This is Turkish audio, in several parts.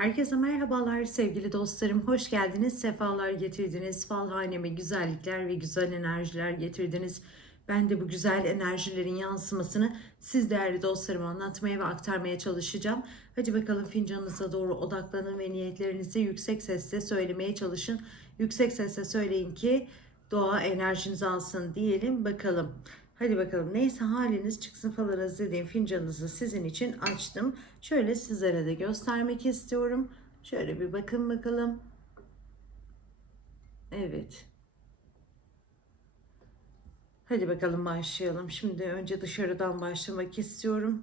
Herkese merhabalar sevgili dostlarım. Hoş geldiniz, sefalar getirdiniz. Fal haneme güzellikler ve güzel enerjiler getirdiniz. Ben de bu güzel enerjilerin yansımasını siz değerli dostlarıma anlatmaya ve aktarmaya çalışacağım. Hadi bakalım fincanınıza doğru odaklanın ve niyetlerinizi yüksek sesle söylemeye çalışın. Yüksek sesle söyleyin ki doğa enerjinizi alsın diyelim bakalım. Hadi bakalım neyse haliniz çıksın falanız dediğim fincanınızı sizin için açtım. Şöyle sizlere de göstermek istiyorum. Şöyle bir bakın bakalım. Evet. Hadi bakalım başlayalım. Şimdi önce dışarıdan başlamak istiyorum.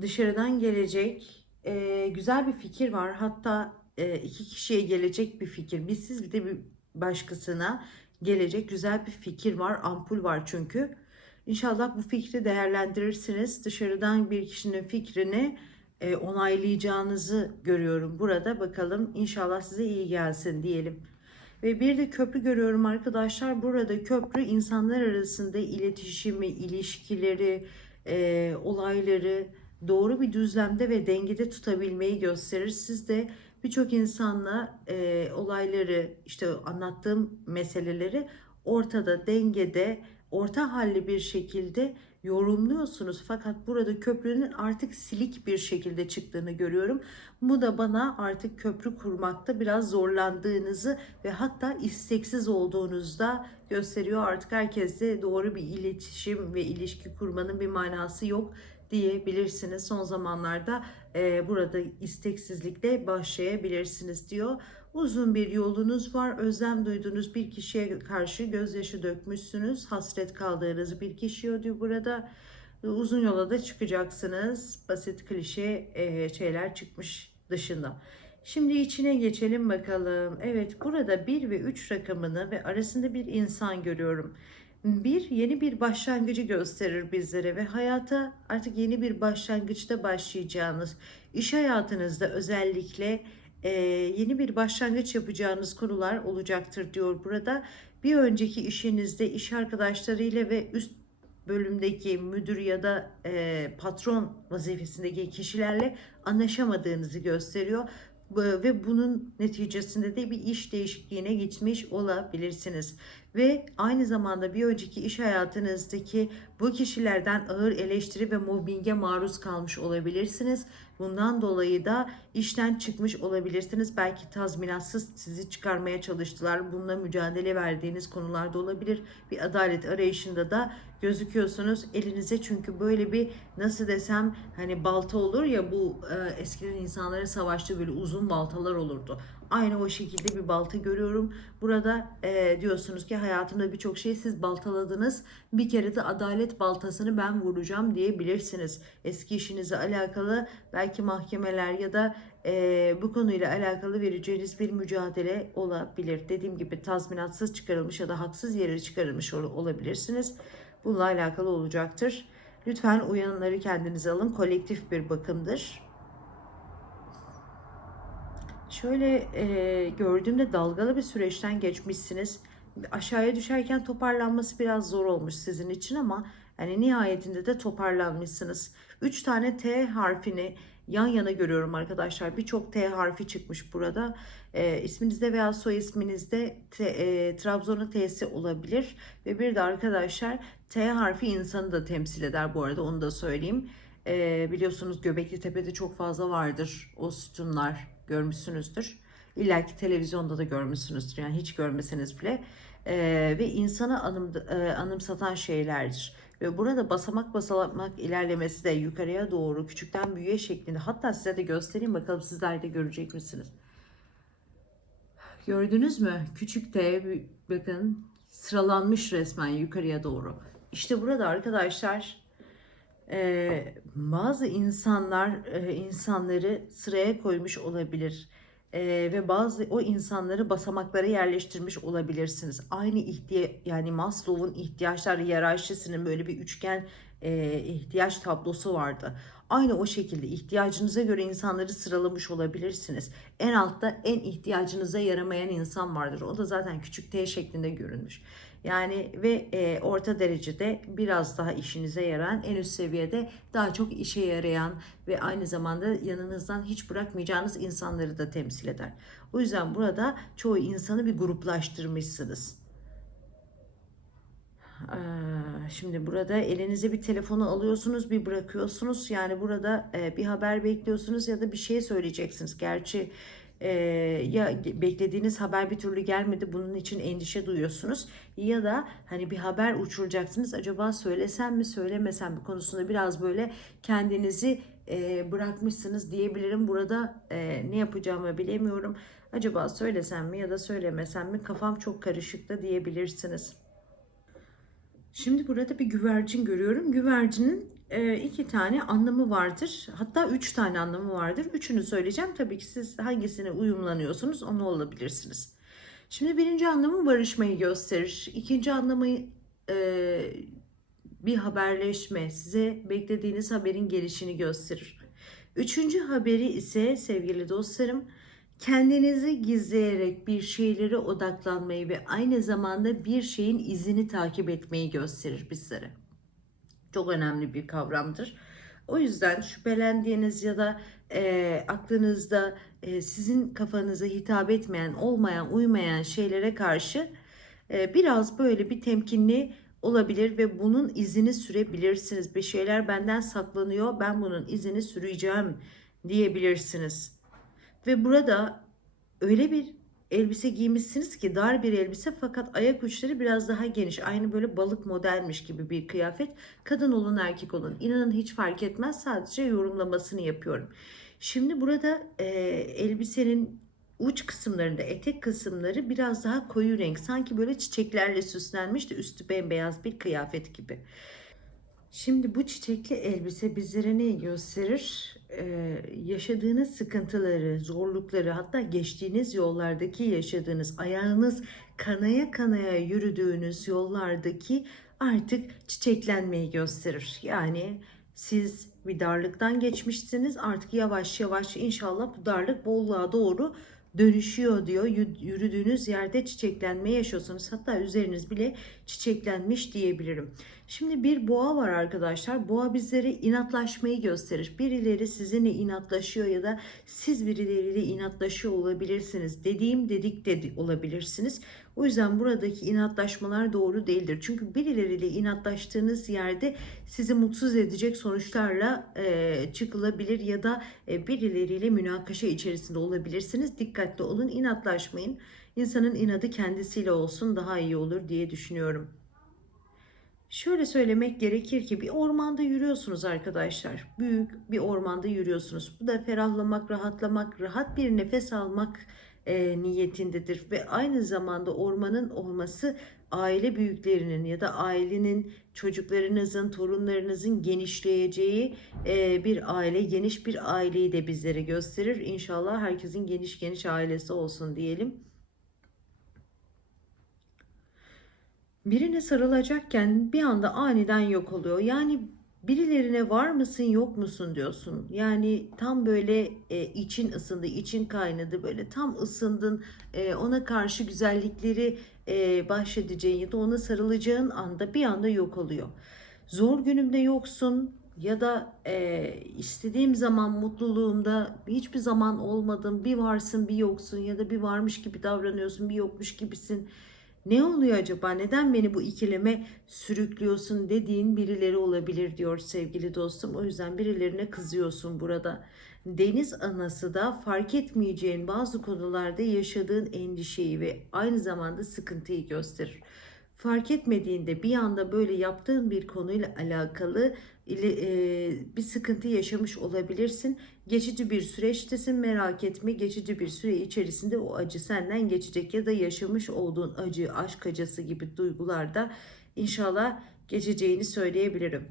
Dışarıdan gelecek e, güzel bir fikir var. Hatta e, iki kişiye gelecek bir fikir. Bir siz bir de bir başkasına gelecek güzel bir fikir var. Ampul var çünkü. İnşallah bu fikri değerlendirirsiniz. Dışarıdan bir kişinin fikrini e, onaylayacağınızı görüyorum burada. Bakalım inşallah size iyi gelsin diyelim. Ve bir de köprü görüyorum arkadaşlar. Burada köprü insanlar arasında iletişimi, ilişkileri, e, olayları doğru bir düzlemde ve dengede tutabilmeyi gösterir. Siz de birçok insanla e, olayları işte anlattığım meseleleri ortada, dengede, orta halli bir şekilde yorumluyorsunuz. Fakat burada köprünün artık silik bir şekilde çıktığını görüyorum. Bu da bana artık köprü kurmakta biraz zorlandığınızı ve hatta isteksiz olduğunuzda gösteriyor. Artık herkesle doğru bir iletişim ve ilişki kurmanın bir manası yok diyebilirsiniz. Son zamanlarda e, burada isteksizlikle başlayabilirsiniz diyor. Uzun bir yolunuz var. Özlem duyduğunuz bir kişiye karşı gözyaşı dökmüşsünüz. Hasret kaldığınız bir kişi diyor burada. Uzun yola da çıkacaksınız. Basit klişe e, şeyler çıkmış dışında. Şimdi içine geçelim bakalım. Evet burada 1 ve 3 rakamını ve arasında bir insan görüyorum. Bir yeni bir başlangıcı gösterir bizlere ve hayata artık yeni bir başlangıçta başlayacağınız iş hayatınızda özellikle e, yeni bir başlangıç yapacağınız konular olacaktır diyor burada. Bir önceki işinizde iş arkadaşlarıyla ve üst bölümdeki müdür ya da e, patron vazifesindeki kişilerle anlaşamadığınızı gösteriyor ve bunun neticesinde de bir iş değişikliğine gitmiş olabilirsiniz. Ve aynı zamanda bir önceki iş hayatınızdaki bu kişilerden ağır eleştiri ve mobbinge maruz kalmış olabilirsiniz. Bundan dolayı da işten çıkmış olabilirsiniz. Belki tazminatsız sizi çıkarmaya çalıştılar. Bununla mücadele verdiğiniz konularda olabilir. Bir adalet arayışında da gözüküyorsunuz elinize çünkü böyle bir nasıl desem hani balta olur ya bu e, eskiden insanların savaştığı böyle uzun baltalar olurdu. Aynı o şekilde bir balta görüyorum. Burada e, diyorsunuz ki hayatımda birçok şeyi siz baltaladınız. Bir kere de adalet baltasını ben vuracağım diyebilirsiniz. Eski işinize alakalı belki mahkemeler ya da e, bu konuyla alakalı vereceğiniz bir mücadele olabilir. Dediğim gibi tazminatsız çıkarılmış ya da haksız yere çıkarılmış olabilirsiniz. Bununla alakalı olacaktır. Lütfen uyanları kendinize alın. Kolektif bir bakımdır. Şöyle e, gördüğümde dalgalı bir süreçten geçmişsiniz. Aşağıya düşerken toparlanması biraz zor olmuş sizin için ama yani nihayetinde de toparlanmışsınız. 3 tane T harfini yan yana görüyorum arkadaşlar. Birçok T harfi çıkmış burada. E, isminizde veya soy isminizde T, e, Trabzon'un T'si olabilir. Ve bir de arkadaşlar T harfi insanı da temsil eder bu arada onu da söyleyeyim. E, biliyorsunuz Göbekli Tepe'de çok fazla vardır o sütunlar görmüşsünüzdür. İlla ki televizyonda da görmüşsünüzdür. Yani hiç görmeseniz bile. E, ve insana anım, e, anımsatan şeylerdir. Ve burada basamak basamak ilerlemesi de yukarıya doğru küçükten büyüğe şeklinde. Hatta size de göstereyim bakalım sizler de görecek misiniz? Gördünüz mü? Küçük de bakın sıralanmış resmen yukarıya doğru. İşte burada arkadaşlar e, bazı insanlar e, insanları sıraya koymuş olabilir e, ve bazı o insanları basamaklara yerleştirmiş olabilirsiniz. Aynı ihtiya yani Maslow'un ihtiyaçlar hiyerarşisinin böyle bir üçgen e, ihtiyaç tablosu vardı. Aynı o şekilde ihtiyacınıza göre insanları sıralamış olabilirsiniz. En altta en ihtiyacınıza yaramayan insan vardır. O da zaten küçük T şeklinde görünmüş. Yani ve e, orta derecede biraz daha işinize yarayan, en üst seviyede daha çok işe yarayan ve aynı zamanda yanınızdan hiç bırakmayacağınız insanları da temsil eder. O yüzden burada çoğu insanı bir gruplaştırmışsınız. Ee, Şimdi burada elinize bir telefonu alıyorsunuz, bir bırakıyorsunuz. Yani burada e, bir haber bekliyorsunuz ya da bir şey söyleyeceksiniz. Gerçi e, ya beklediğiniz haber bir türlü gelmedi, bunun için endişe duyuyorsunuz. Ya da hani bir haber uçuracaksınız. Acaba söylesem mi, söylemesem mi konusunda biraz böyle kendinizi e, bırakmışsınız diyebilirim. Burada e, ne yapacağımı bilemiyorum. Acaba söylesem mi ya da söylemesem mi kafam çok karışık da diyebilirsiniz. Şimdi burada bir güvercin görüyorum. Güvercinin iki tane anlamı vardır. Hatta üç tane anlamı vardır. Üçünü söyleyeceğim. Tabii ki siz hangisine uyumlanıyorsunuz onu olabilirsiniz. Şimdi birinci anlamı barışmayı gösterir. İkinci anlamı e, bir haberleşme, size beklediğiniz haberin gelişini gösterir. Üçüncü haberi ise sevgili dostlarım, kendinizi gizleyerek bir şeylere odaklanmayı ve aynı zamanda bir şeyin izini takip etmeyi gösterir bizlere. Çok önemli bir kavramdır. O yüzden şüphelendiğiniz ya da e, aklınızda e, sizin kafanıza hitap etmeyen, olmayan, uymayan şeylere karşı e, biraz böyle bir temkinli olabilir ve bunun izini sürebilirsiniz. Bir şeyler benden saklanıyor, ben bunun izini süreceğim diyebilirsiniz. Ve burada öyle bir elbise giymişsiniz ki dar bir elbise fakat ayak uçları biraz daha geniş. Aynı böyle balık modelmiş gibi bir kıyafet. Kadın olun erkek olun. İnanın hiç fark etmez sadece yorumlamasını yapıyorum. Şimdi burada e, elbisenin uç kısımlarında etek kısımları biraz daha koyu renk. Sanki böyle çiçeklerle süslenmiş de üstü bembeyaz bir kıyafet gibi. Şimdi bu çiçekli elbise bizlere ne gösterir? Ee, yaşadığınız sıkıntıları, zorlukları, hatta geçtiğiniz yollardaki yaşadığınız, ayağınız kanaya kanaya yürüdüğünüz yollardaki artık çiçeklenmeyi gösterir. Yani siz bir darlıktan geçmişsiniz. Artık yavaş yavaş inşallah bu darlık bolluğa doğru dönüşüyor diyor. Yürüdüğünüz yerde çiçeklenme yaşıyorsunuz. Hatta üzeriniz bile çiçeklenmiş diyebilirim. Şimdi bir boğa var arkadaşlar. Boğa bizlere inatlaşmayı gösterir. Birileri sizinle inatlaşıyor ya da siz birileriyle inatlaşıyor olabilirsiniz. Dediğim dedik dedi olabilirsiniz. O yüzden buradaki inatlaşmalar doğru değildir. Çünkü birileriyle inatlaştığınız yerde sizi mutsuz edecek sonuçlarla e, çıkılabilir ya da e, birileriyle münakaşa içerisinde olabilirsiniz. Dikkatli olun, inatlaşmayın. İnsanın inadı kendisiyle olsun daha iyi olur diye düşünüyorum. Şöyle söylemek gerekir ki bir ormanda yürüyorsunuz arkadaşlar. Büyük bir ormanda yürüyorsunuz. Bu da ferahlamak, rahatlamak, rahat bir nefes almak e, niyetindedir. Ve aynı zamanda ormanın olması aile büyüklerinin ya da ailenin, çocuklarınızın, torunlarınızın genişleyeceği e, bir aile, geniş bir aileyi de bizlere gösterir. İnşallah herkesin geniş geniş ailesi olsun diyelim. Birine sarılacakken bir anda aniden yok oluyor. Yani birilerine var mısın yok musun diyorsun. Yani tam böyle e, için ısındı, için kaynadı. Böyle tam ısındın. E, ona karşı güzellikleri e, bahşedeceğin ya da ona sarılacağın anda bir anda yok oluyor. Zor günümde yoksun ya da e, istediğim zaman mutluluğumda hiçbir zaman olmadın. Bir varsın bir yoksun ya da bir varmış gibi davranıyorsun bir yokmuş gibisin ne oluyor acaba? Neden beni bu ikileme sürüklüyorsun dediğin birileri olabilir diyor sevgili dostum. O yüzden birilerine kızıyorsun burada. Deniz anası da fark etmeyeceğin bazı konularda yaşadığın endişeyi ve aynı zamanda sıkıntıyı gösterir fark etmediğinde bir anda böyle yaptığın bir konuyla alakalı bir sıkıntı yaşamış olabilirsin. Geçici bir süreçtesin merak etme. Geçici bir süre içerisinde o acı senden geçecek ya da yaşamış olduğun acı, aşk acısı gibi duygularda inşallah geçeceğini söyleyebilirim.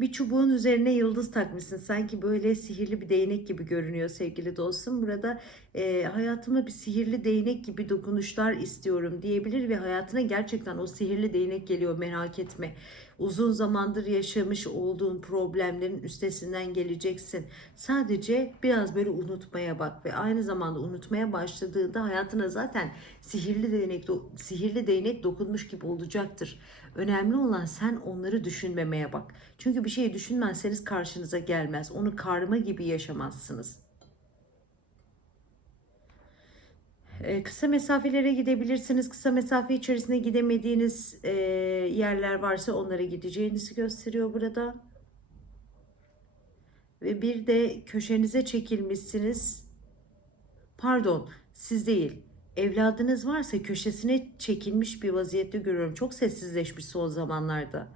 Bir çubuğun üzerine yıldız takmışsın. Sanki böyle sihirli bir değnek gibi görünüyor sevgili dostum. Burada e, hayatıma bir sihirli değnek gibi dokunuşlar istiyorum diyebilir ve hayatına gerçekten o sihirli değnek geliyor merak etme. Uzun zamandır yaşamış olduğun problemlerin üstesinden geleceksin. Sadece biraz böyle unutmaya bak ve aynı zamanda unutmaya başladığında hayatına zaten sihirli değnek sihirli değnek dokunmuş gibi olacaktır. Önemli olan sen onları düşünmemeye bak. Çünkü bir şeyi düşünmezseniz karşınıza gelmez. Onu karma gibi yaşamazsınız. Ee, kısa mesafelere gidebilirsiniz. Kısa mesafe içerisinde gidemediğiniz e, yerler varsa onlara gideceğinizi gösteriyor burada. Ve bir de köşenize çekilmişsiniz. Pardon, siz değil. Evladınız varsa köşesine çekilmiş bir vaziyette görüyorum. Çok sessizleşmiş son zamanlarda.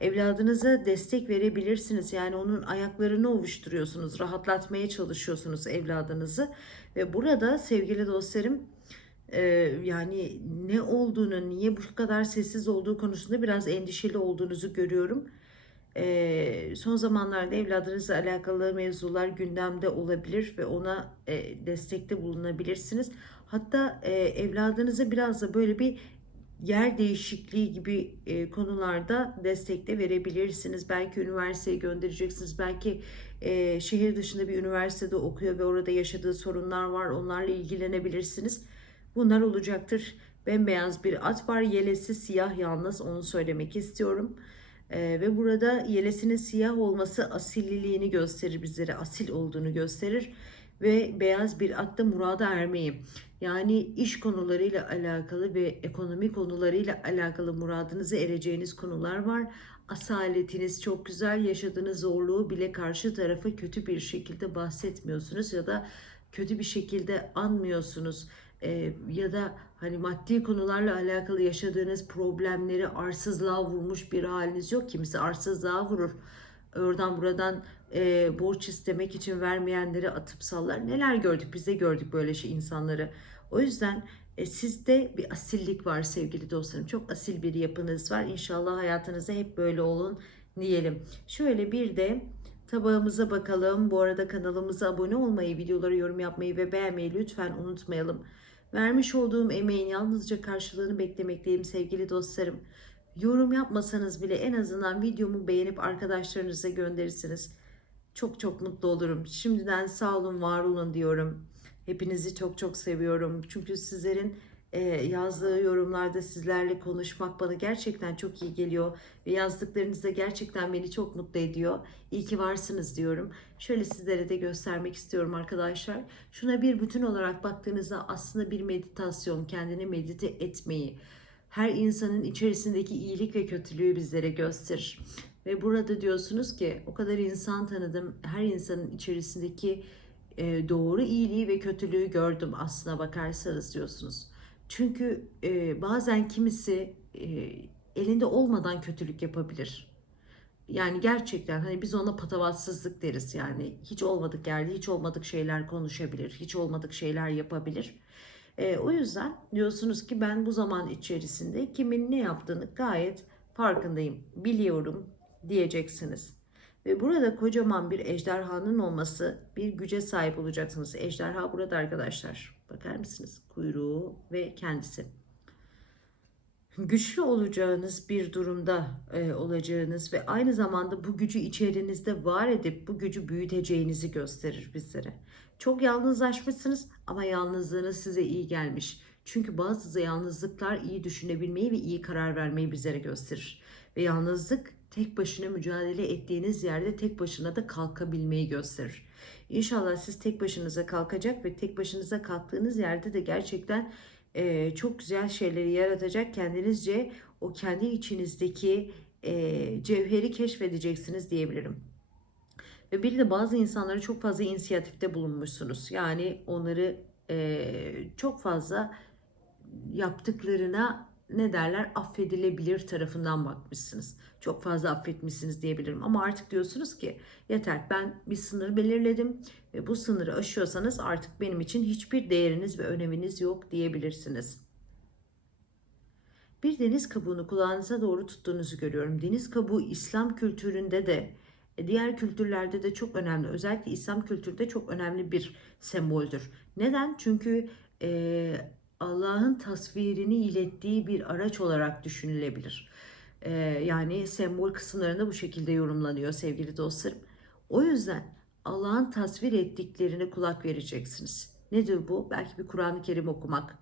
Evladınıza destek verebilirsiniz. Yani onun ayaklarını ovuşturuyorsunuz. Rahatlatmaya çalışıyorsunuz evladınızı. Ve burada sevgili dostlarım e, yani ne olduğunu, niye bu kadar sessiz olduğu konusunda biraz endişeli olduğunuzu görüyorum. E, son zamanlarda evladınızla alakalı mevzular gündemde olabilir ve ona e, destekte bulunabilirsiniz. Hatta e, evladınıza biraz da böyle bir yer değişikliği gibi e, konularda destekte verebilirsiniz. Belki üniversiteye göndereceksiniz. Belki e, şehir dışında bir üniversitede okuyor ve orada yaşadığı sorunlar var. Onlarla ilgilenebilirsiniz. Bunlar olacaktır. Bembeyaz bir at var. Yelesi siyah yalnız onu söylemek istiyorum. E, ve burada yelesinin siyah olması asilliliğini gösterir bizlere. Asil olduğunu gösterir. Ve beyaz bir at da murada ermeyi. Yani iş konularıyla alakalı ve ekonomi konularıyla alakalı muradınıza ereceğiniz konular var. Asaletiniz çok güzel. Yaşadığınız zorluğu bile karşı tarafa kötü bir şekilde bahsetmiyorsunuz ya da kötü bir şekilde anmıyorsunuz. Ee, ya da hani maddi konularla alakalı yaşadığınız problemleri arsızlığa vurmuş bir haliniz yok. Kimisi arsızlığa vurur. Oradan buradan e, borç istemek için vermeyenleri atıp sallar. Neler gördük biz de gördük böyle şey insanları. O yüzden e, sizde bir asillik var sevgili dostlarım. Çok asil bir yapınız var. İnşallah hayatınızda hep böyle olun diyelim. Şöyle bir de tabağımıza bakalım. Bu arada kanalımıza abone olmayı, videoları yorum yapmayı ve beğenmeyi lütfen unutmayalım. Vermiş olduğum emeğin yalnızca karşılığını beklemekteyim sevgili dostlarım. Yorum yapmasanız bile en azından videomu beğenip arkadaşlarınıza gönderirsiniz. Çok çok mutlu olurum. Şimdiden sağ olun, var olun diyorum. Hepinizi çok çok seviyorum. Çünkü sizlerin e, yazdığı yorumlarda sizlerle konuşmak bana gerçekten çok iyi geliyor. Ve yazdıklarınız da gerçekten beni çok mutlu ediyor. İyi ki varsınız diyorum. Şöyle sizlere de göstermek istiyorum arkadaşlar. Şuna bir bütün olarak baktığınızda aslında bir meditasyon, kendini medite etmeyi, her insanın içerisindeki iyilik ve kötülüğü bizlere gösterir. Ve burada diyorsunuz ki o kadar insan tanıdım. Her insanın içerisindeki e, doğru iyiliği ve kötülüğü gördüm aslına bakarsanız diyorsunuz. Çünkü e, bazen kimisi e, elinde olmadan kötülük yapabilir. Yani gerçekten hani biz ona patavatsızlık deriz yani hiç olmadık yerde hiç olmadık şeyler konuşabilir, hiç olmadık şeyler yapabilir. E, o yüzden diyorsunuz ki ben bu zaman içerisinde kimin ne yaptığını gayet farkındayım, biliyorum diyeceksiniz. Ve burada kocaman bir ejderhanın olması bir güce sahip olacaksınız. Ejderha burada arkadaşlar. Bakar mısınız? Kuyruğu ve kendisi. Güçlü olacağınız bir durumda e, olacağınız ve aynı zamanda bu gücü içerinizde var edip bu gücü büyüteceğinizi gösterir bizlere. Çok yalnızlaşmışsınız ama yalnızlığınız size iyi gelmiş. Çünkü bazı yalnızlıklar iyi düşünebilmeyi ve iyi karar vermeyi bizlere gösterir. Ve yalnızlık tek başına mücadele ettiğiniz yerde tek başına da kalkabilmeyi gösterir. İnşallah siz tek başınıza kalkacak ve tek başınıza kalktığınız yerde de gerçekten e, çok güzel şeyleri yaratacak kendinizce o kendi içinizdeki e, cevheri keşfedeceksiniz diyebilirim. Ve bir de bazı insanlara çok fazla inisiyatifte bulunmuşsunuz. Yani onları e, çok fazla yaptıklarına ne derler affedilebilir tarafından bakmışsınız. Çok fazla affetmişsiniz diyebilirim ama artık diyorsunuz ki yeter ben bir sınır belirledim ve bu sınırı aşıyorsanız artık benim için hiçbir değeriniz ve öneminiz yok diyebilirsiniz. Bir deniz kabuğunu kulağınıza doğru tuttuğunuzu görüyorum. Deniz kabuğu İslam kültüründe de diğer kültürlerde de çok önemli. Özellikle İslam kültüründe çok önemli bir semboldür. Neden? Çünkü e, Allah'ın tasvirini ilettiği bir araç olarak düşünülebilir. Ee, yani sembol kısımlarında bu şekilde yorumlanıyor sevgili dostlarım. O yüzden Allah'ın tasvir ettiklerine kulak vereceksiniz. Nedir bu? Belki bir Kur'an-ı Kerim okumak.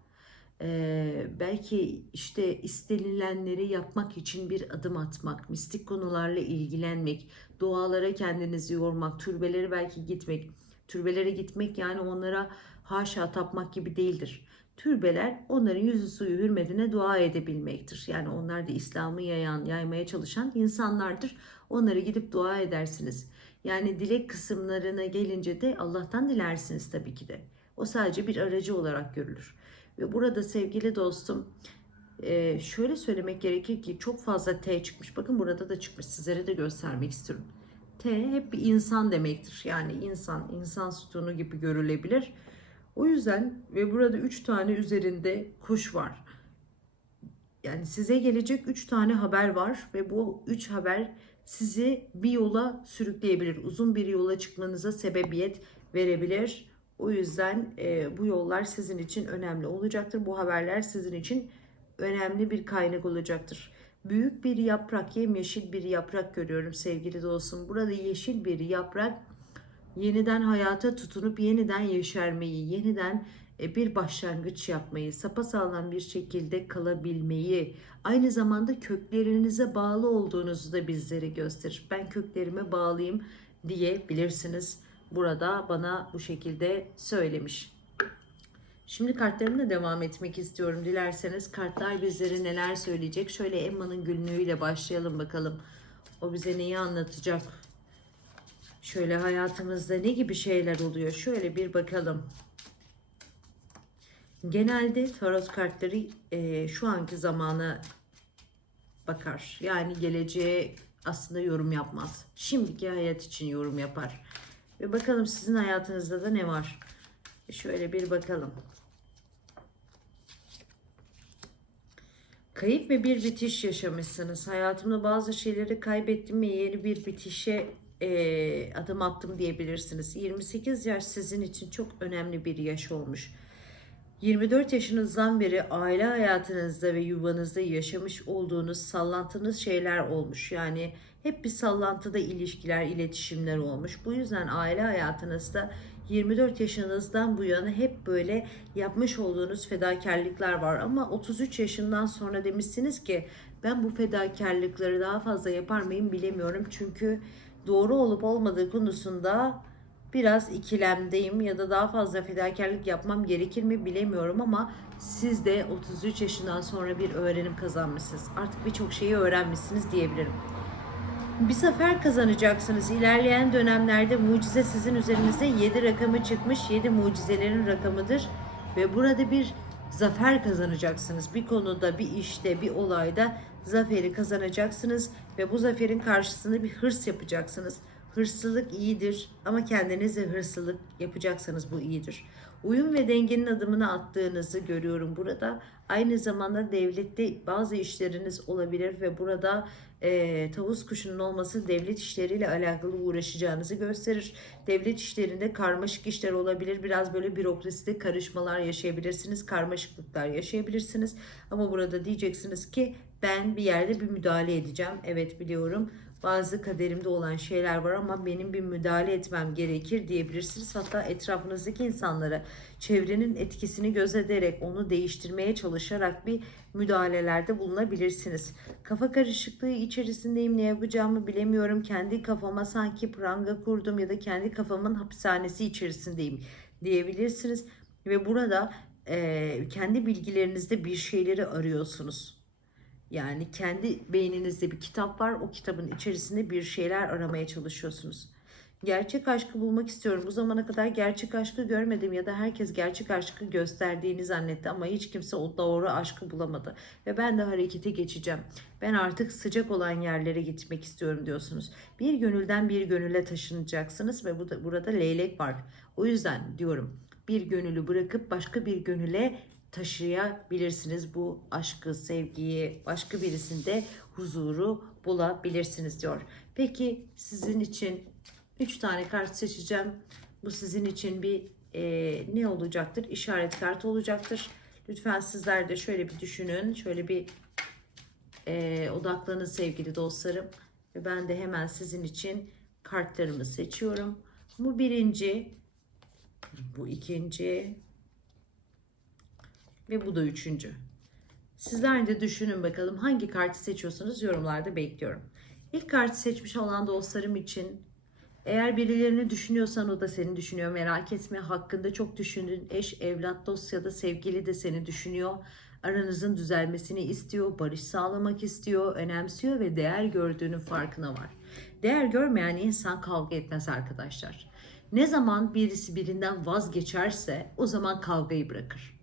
Ee, belki işte istenilenleri yapmak için bir adım atmak, mistik konularla ilgilenmek, dualara kendinizi yormak, türbelere belki gitmek. Türbelere gitmek yani onlara haşa tapmak gibi değildir. Türbeler onların yüzü suyu hürmetine dua edebilmektir. Yani onlar da İslam'ı yayan, yaymaya çalışan insanlardır. Onlara gidip dua edersiniz. Yani dilek kısımlarına gelince de Allah'tan dilersiniz tabii ki de. O sadece bir aracı olarak görülür. Ve burada sevgili dostum e, şöyle söylemek gerekir ki çok fazla T çıkmış. Bakın burada da çıkmış. Sizlere de göstermek istiyorum. T hep bir insan demektir. Yani insan, insan sütunu gibi görülebilir. O yüzden ve burada 3 tane üzerinde kuş var. Yani size gelecek 3 tane haber var ve bu 3 haber sizi bir yola sürükleyebilir. Uzun bir yola çıkmanıza sebebiyet verebilir. O yüzden e, bu yollar sizin için önemli olacaktır. Bu haberler sizin için önemli bir kaynak olacaktır. Büyük bir yaprak, yemyeşil bir yaprak görüyorum sevgili dostum. Burada yeşil bir yaprak yeniden hayata tutunup yeniden yeşermeyi, yeniden e, bir başlangıç yapmayı, sapasağlam bir şekilde kalabilmeyi, aynı zamanda köklerinize bağlı olduğunuzu da bizlere gösterir. Ben köklerime bağlıyım diyebilirsiniz. Burada bana bu şekilde söylemiş. Şimdi kartlarımla devam etmek istiyorum. Dilerseniz kartlar bizlere neler söyleyecek? Şöyle Emma'nın günlüğüyle başlayalım bakalım. O bize neyi anlatacak? Şöyle hayatımızda ne gibi şeyler oluyor? Şöyle bir bakalım. Genelde tarot kartları e, şu anki zamana bakar. Yani geleceğe aslında yorum yapmaz. Şimdiki hayat için yorum yapar. Ve bakalım sizin hayatınızda da ne var? Şöyle bir bakalım. Kayıp ve bir bitiş yaşamışsınız. Hayatımda bazı şeyleri kaybettim ve yeni bir bitişe e, adım attım diyebilirsiniz. 28 yaş sizin için çok önemli bir yaş olmuş. 24 yaşınızdan beri aile hayatınızda ve yuvanızda yaşamış olduğunuz sallantınız şeyler olmuş. Yani hep bir sallantıda ilişkiler, iletişimler olmuş. Bu yüzden aile hayatınızda 24 yaşınızdan bu yana hep böyle yapmış olduğunuz fedakarlıklar var. Ama 33 yaşından sonra demişsiniz ki ben bu fedakarlıkları daha fazla yapar mıyım bilemiyorum. Çünkü doğru olup olmadığı konusunda biraz ikilemdeyim ya da daha fazla fedakarlık yapmam gerekir mi bilemiyorum ama siz de 33 yaşından sonra bir öğrenim kazanmışsınız. Artık birçok şeyi öğrenmişsiniz diyebilirim. Bir zafer kazanacaksınız. İlerleyen dönemlerde mucize sizin üzerinizde 7 rakamı çıkmış. 7 mucizelerin rakamıdır. Ve burada bir zafer kazanacaksınız. Bir konuda, bir işte, bir olayda zaferi kazanacaksınız. Ve bu zaferin karşısında bir hırs yapacaksınız. Hırslılık iyidir ama kendinize hırslılık yapacaksanız bu iyidir. Uyum ve dengenin adımını attığınızı görüyorum burada. Aynı zamanda devlette bazı işleriniz olabilir ve burada e, tavus kuşunun olması devlet işleriyle alakalı uğraşacağınızı gösterir. Devlet işlerinde karmaşık işler olabilir. Biraz böyle bürokraside karışmalar yaşayabilirsiniz. Karmaşıklıklar yaşayabilirsiniz. Ama burada diyeceksiniz ki ben bir yerde bir müdahale edeceğim. Evet biliyorum bazı kaderimde olan şeyler var ama benim bir müdahale etmem gerekir diyebilirsiniz. Hatta etrafınızdaki insanlara çevrenin etkisini gözederek onu değiştirmeye çalışarak bir müdahalelerde bulunabilirsiniz. Kafa karışıklığı içerisindeyim ne yapacağımı bilemiyorum. Kendi kafama sanki pranga kurdum ya da kendi kafamın hapishanesi içerisindeyim diyebilirsiniz. Ve burada e, kendi bilgilerinizde bir şeyleri arıyorsunuz. Yani kendi beyninizde bir kitap var. O kitabın içerisinde bir şeyler aramaya çalışıyorsunuz. Gerçek aşkı bulmak istiyorum. Bu zamana kadar gerçek aşkı görmedim ya da herkes gerçek aşkı gösterdiğini zannetti ama hiç kimse o doğru aşkı bulamadı. Ve ben de harekete geçeceğim. Ben artık sıcak olan yerlere gitmek istiyorum diyorsunuz. Bir gönülden bir gönüle taşınacaksınız ve burada, burada leylek var. O yüzden diyorum bir gönülü bırakıp başka bir gönüle taşıyabilirsiniz bu aşkı, sevgiyi, başka birisinde huzuru bulabilirsiniz diyor. Peki sizin için 3 tane kart seçeceğim. Bu sizin için bir e, ne olacaktır? İşaret kartı olacaktır. Lütfen sizler de şöyle bir düşünün. Şöyle bir Ee, odaklanın sevgili dostlarım. Ve ben de hemen sizin için kartlarımı seçiyorum. Bu birinci, bu ikinci ve bu da üçüncü. Sizler de düşünün bakalım hangi kartı seçiyorsunuz yorumlarda bekliyorum. İlk kartı seçmiş olan dostlarım için eğer birilerini düşünüyorsan o da seni düşünüyor merak etme. Hakkında çok düşündün. Eş, evlat, dost ya da sevgili de seni düşünüyor. Aranızın düzelmesini istiyor, barış sağlamak istiyor, önemsiyor ve değer gördüğünün farkına var. Değer görmeyen insan kavga etmez arkadaşlar. Ne zaman birisi birinden vazgeçerse o zaman kavgayı bırakır.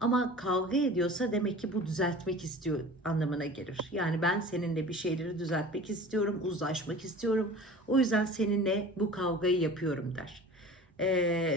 Ama kavga ediyorsa demek ki bu düzeltmek istiyor anlamına gelir. Yani ben seninle bir şeyleri düzeltmek istiyorum, uzlaşmak istiyorum. O yüzden seninle bu kavgayı yapıyorum der. Ee,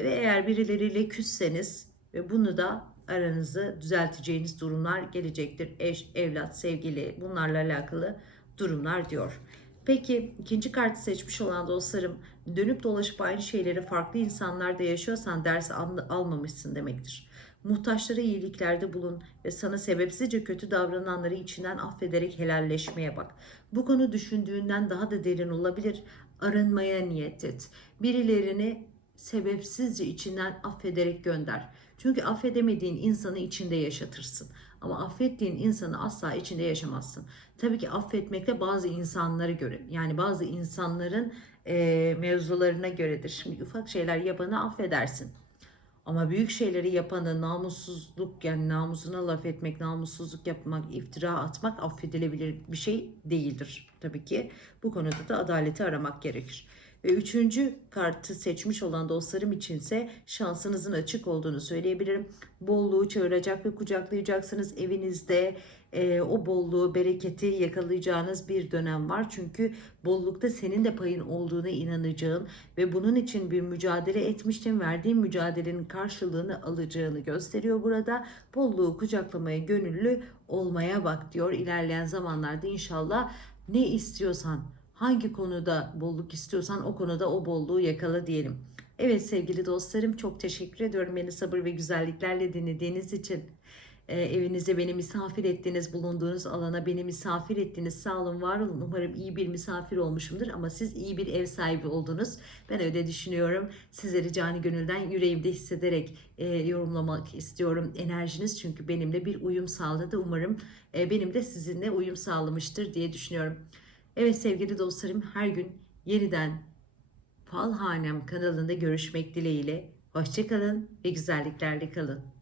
ve eğer birileriyle küsseniz ve bunu da aranızı düzelteceğiniz durumlar gelecektir. Eş, evlat, sevgili bunlarla alakalı durumlar diyor. Peki ikinci kartı seçmiş olan dostlarım dönüp dolaşıp aynı şeyleri farklı insanlarda yaşıyorsan ders al- almamışsın demektir. Muhtaçlara iyiliklerde bulun ve sana sebepsizce kötü davrananları içinden affederek helalleşmeye bak. Bu konu düşündüğünden daha da derin olabilir. Arınmaya niyet et. Birilerini sebepsizce içinden affederek gönder. Çünkü affedemediğin insanı içinde yaşatırsın. Ama affettiğin insanı asla içinde yaşamazsın. Tabii ki affetmekte bazı insanlara göre yani bazı insanların eee, mevzularına göredir. Şimdi ufak şeyler yapanı affedersin. Ama büyük şeyleri yapanı namussuzluk yani namusuna laf etmek, namussuzluk yapmak, iftira atmak affedilebilir bir şey değildir. Tabii ki bu konuda da adaleti aramak gerekir. Ve üçüncü kartı seçmiş olan dostlarım içinse şansınızın açık olduğunu söyleyebilirim. Bolluğu çağıracak ve kucaklayacaksınız evinizde. E, o bolluğu, bereketi yakalayacağınız bir dönem var. Çünkü bollukta senin de payın olduğuna inanacağın ve bunun için bir mücadele etmiştin. Verdiğin mücadelenin karşılığını alacağını gösteriyor burada. Bolluğu kucaklamaya gönüllü olmaya bak diyor. İlerleyen zamanlarda inşallah ne istiyorsan, hangi konuda bolluk istiyorsan o konuda o bolluğu yakala diyelim. Evet sevgili dostlarım çok teşekkür ediyorum beni sabır ve güzelliklerle dinlediğiniz için. Ee, evinize beni misafir ettiğiniz, bulunduğunuz alana beni misafir ettiniz. Sağ olun, var olun. Umarım iyi bir misafir olmuşumdur ama siz iyi bir ev sahibi oldunuz. Ben öyle düşünüyorum. Sizleri cani gönülden yüreğimde hissederek e, yorumlamak istiyorum. Enerjiniz çünkü benimle bir uyum sağladı. Umarım e, benim de sizinle uyum sağlamıştır diye düşünüyorum. Evet sevgili dostlarım her gün yeniden Falhanem kanalında görüşmek dileğiyle. Hoşçakalın ve güzelliklerle kalın.